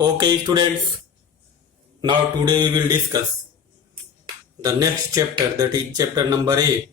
Okay, students. Now today we will discuss the next chapter, that is chapter number 8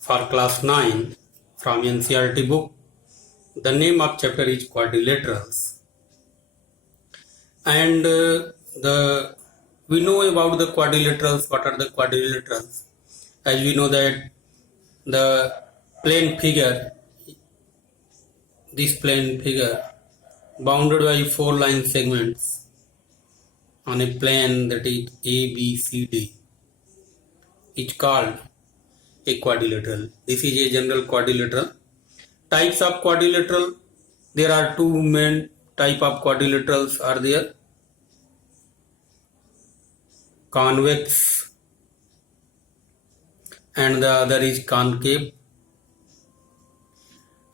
for class 9 from NCERT book. The name of chapter is quadrilaterals. And we know about the quadrilaterals. What are the quadrilaterals? As we know that the plane figure, this plane figure bounded by 4 line segments on a plane, that is ABCD, is called a quadrilateral. This is a general quadrilateral. Types of quadrilateral, there are two main type of quadrilaterals are there: convex and the other is concave.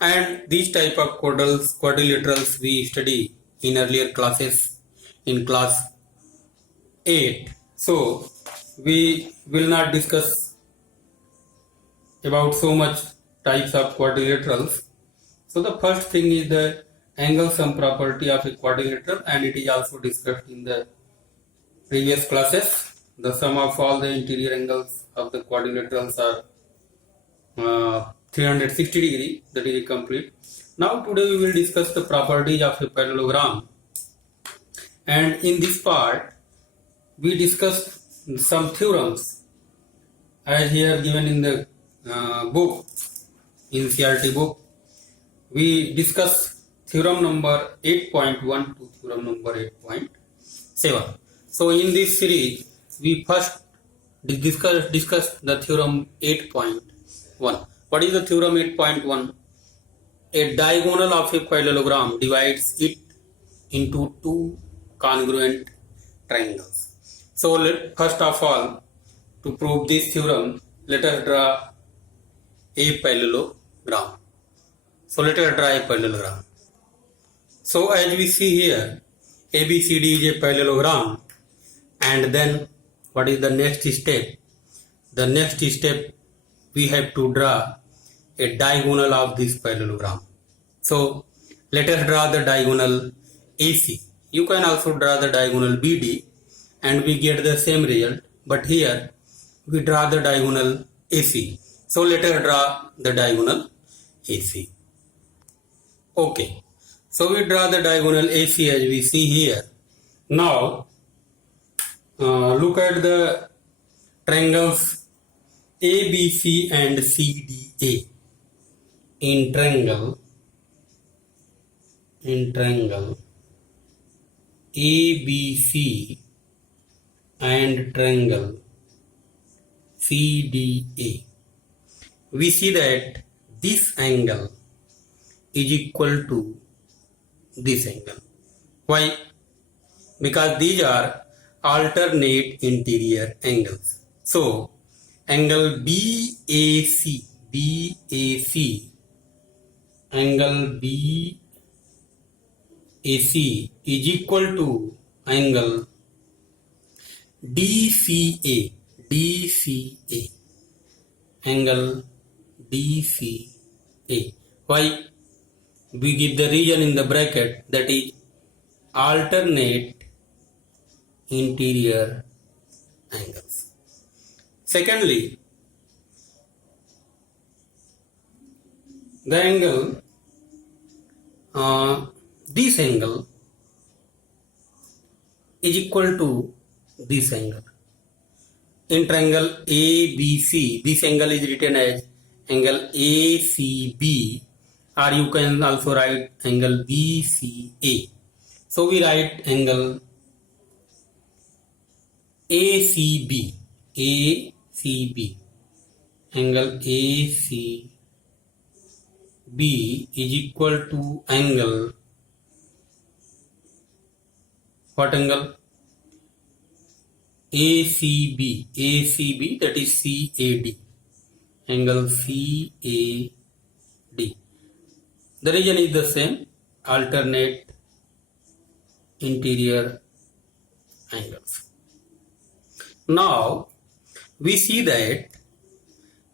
And these type of quadrilaterals we study in earlier classes in class 8. So we will not discuss about so much types of quadrilaterals. So the first thing is the angle sum property of a quadrilateral, and it is also discussed in the previous classes. The sum of all the interior angles of the quadrilaterals are 360 degree, that is complete. Now today we will discuss the properties of a parallelogram, and in this part we discussed some theorems as here given in the book, in CRT book. We discuss theorem number 8.1 to theorem number 8.7. So in this series we first discuss the theorem 8.1. What is the theorem 8.1? A diagonal of a parallelogram divides it into two congruent triangles. So first of all, to prove this theorem, let us draw a parallelogram. So let us draw a parallelogram. So as we see here, ABCD is a parallelogram, and then what is the next step? The next step, we have to draw a diagonal of this parallelogram. So let us draw the diagonal AC. You can also draw the diagonal BD and we get the same result, but here we draw the diagonal AC. So let us draw the diagonal AC. Okay, so we draw the diagonal AC as we see here. Now look at the triangles ABC and CDA. In triangle ABC and triangle CDA, we see that this angle is equal to this angle. Why? Because these are alternate interior angles. So angle BAC, angle BAC is equal to angle DCA, angle DCA. Why? We give the region in the bracket, that is alternate interior angles. Secondly, the angle, this angle is equal to this angle. In triangle ABC, this angle is written as angle ACB, or you can also write angle BCA. So we write angle ACB, angle ACB is equal to angle, what angle? ACB, that is CAD, angle CAD. The region is the same, alternate interior angles. Now we see that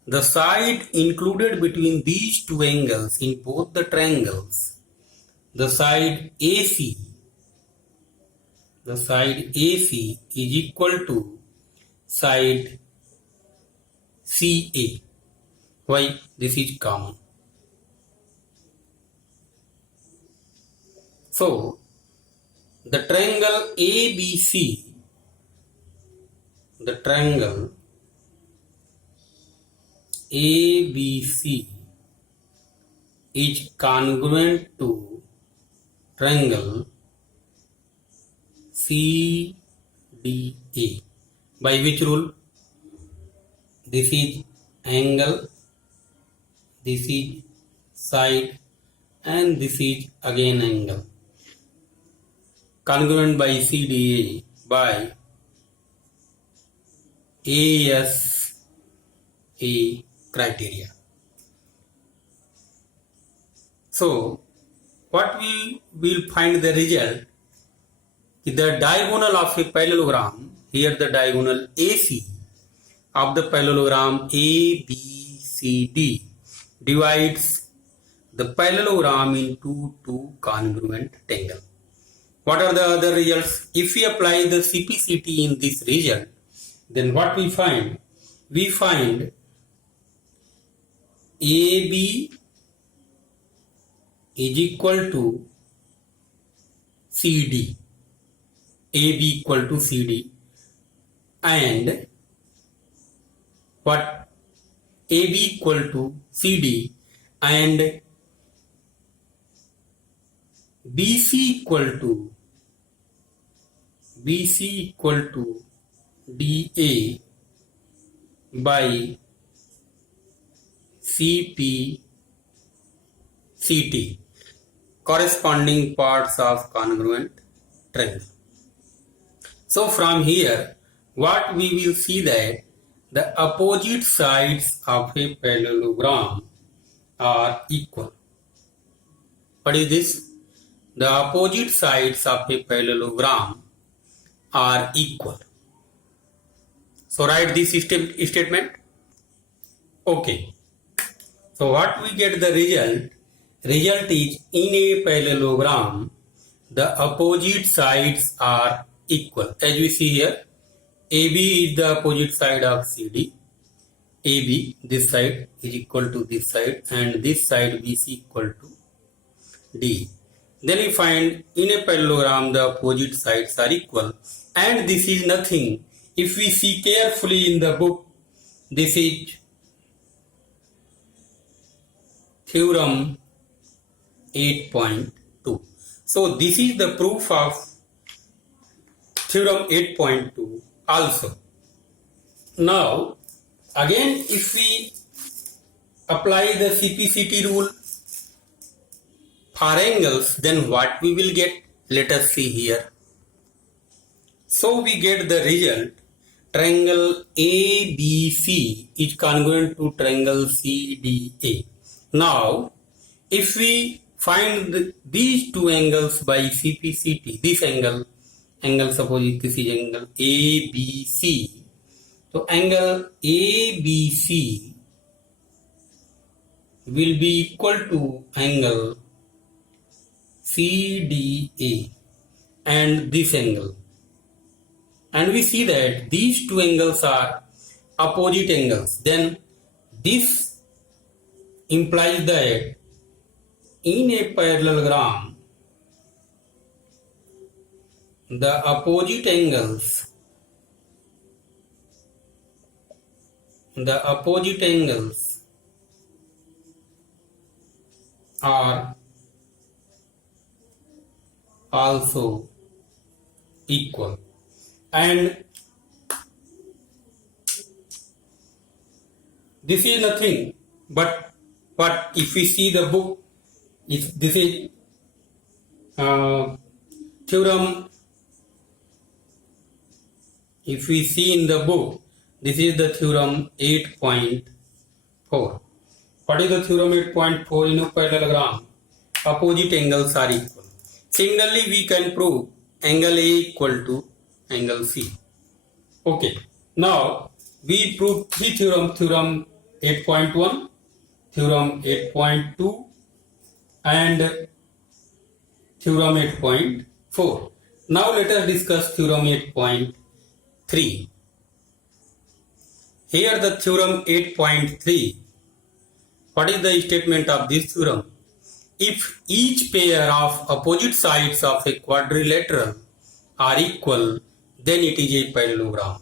the side included between these two angles in both the triangles, the side AC the side AC is equal to side CA. Why? This is common. So the triangle ABC, the triangle ABC is congruent to triangle CDA. By which rule? This is angle, this is side, and this is again angle. Congruent by CDA by ASA criteria. So what we will find the result? The diagonal of a parallelogram, here the diagonal AC of the parallelogram ABCD divides the parallelogram into two congruent triangles. What are the other results? If we apply the CPCT in this result, then what we find? We find AB is equal to CD. AB equal to CD. And what? AB equal to CD and BC equal to DA by CPCT, corresponding parts of congruent triangle. So from here, what we will see that the opposite sides of a parallelogram are equal. What is this? The opposite sides of a parallelogram are equal. So write this statement. Okay. So what we get the result? Result is in a parallelogram, the opposite sides are equal. As we see here, AB is the opposite side of CD. AB, this side is equal to this side, and this side BC equal to D. Then we find in a parallelogram the opposite sides are equal, and this is nothing. If we see carefully in the book, this is theorem 8.2. So this is the proof of theorem 8.2 also. Now again, if we apply the CPCT rule for angles, then what we will get? Let us see here. So we get the result, triangle ABC is congruent to triangle CDA. Now if we find these two angles by CPCT, this angle suppose this is angle ABC. So angle ABC will be equal to angle CDA and this angle. And we see that these two angles are opposite angles. Then this implies that in a parallelogram, the opposite angles are also equal. And this is nothing but what? If we see the book, this is theorem. If we see in the book, this is the theorem 8.4. What is the theorem 8.4? In a parallelogram, opposite angles are equal. Similarly, we can prove angle A equal to angle C. Okay. Now we prove three theorem: theorem 8.1, theorem 8.2, and theorem 8.4. Now let us discuss theorem 8.3. Here the theorem 8.3. What is the statement of this theorem? If each pair of opposite sides of a quadrilateral are equal, then it is a parallelogram.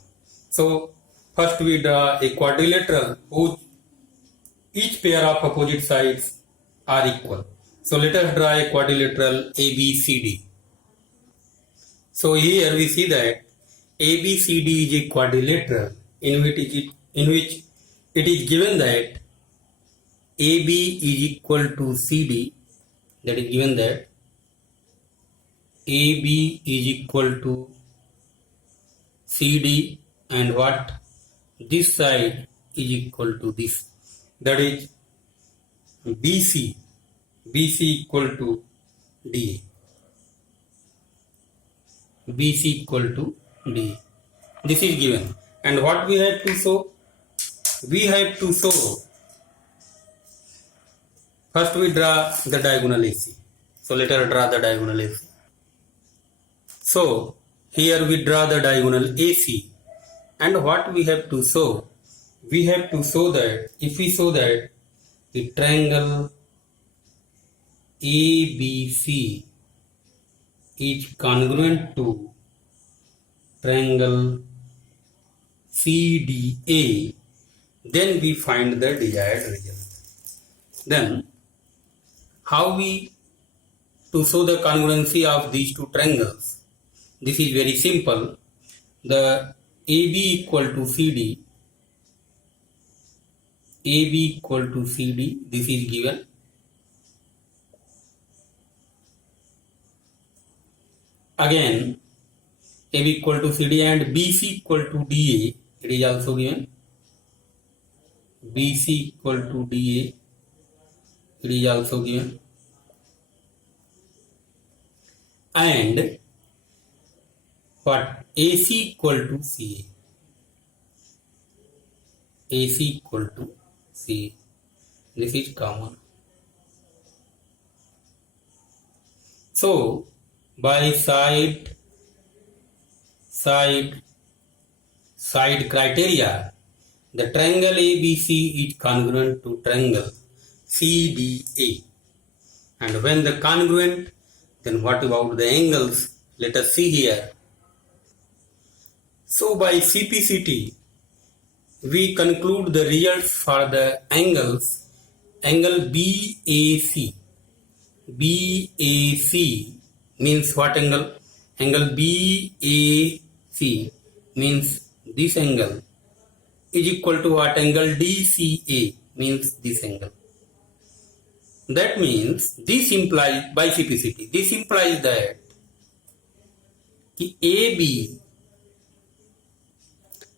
So first we draw a quadrilateral whose each pair of opposite sides are equal. So let us draw a quadrilateral ABCD. So here we see that ABCD is a quadrilateral in which it is given that AB is equal to CD. That is given that AB is equal to CD and what? This side is equal to this. That is BC equal to DA. BC equal to DA. This is given. And what we have to show? We have to show, first we draw the diagonal AC. So let us draw the diagonal AC. So here we draw the diagonal AC. And what we have to show? We have to show that, if we show that the triangle ABC is congruent to triangle CDA, then we find the desired result. Then how we to show the congruency of these two triangles? This is very simple. The AB equal to CD, AB equal to CD, this is given. Again, AB equal to CD and BC equal to DA, it is also given. BC equal to DA, it is also given. And what? AC equal to CA. AC equal to CA. This is common. So by side criteria, the triangle ABC is congruent to triangle CDA. And when the congruent, then what about the angles? Let us see here. So by CPCT, we conclude the results for the angles. Angle BAC. BAC means what angle? Angle BAC means this angle is equal to what? Angle DCA means this angle. That means this implies, by CPCT, this implies that AB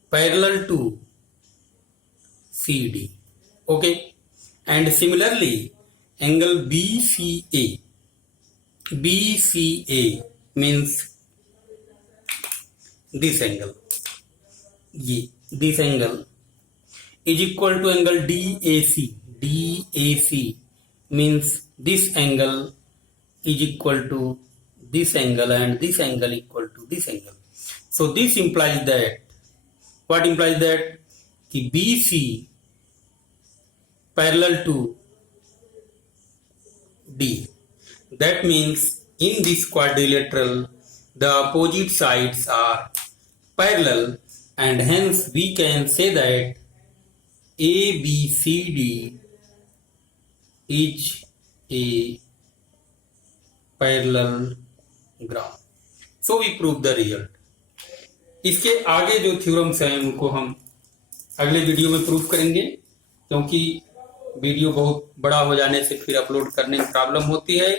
parallel to CD. Okay. And similarly, angle BCA. BCA means this angle. This angle is equal to angle DAC. DAC means this angle is equal to this angle and this angle equal to this angle. So this implies that, what implies that? Ki BC parallel to D. That means in this quadrilateral, the opposite sides are parallel, and hence we can say that ABCD is a parallelogram. So we prove the result. इसके आगे जो theorems हैं उनको हम अगले video में prove करेंगे, क्योंकि वीडियो बहुत बड़ा हो जाने से फिर अपलोड करने में प्रॉब्लम होती है।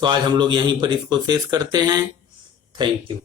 तो आज हम लोग यहीं पर इसको शेष करते हैं। Thank you.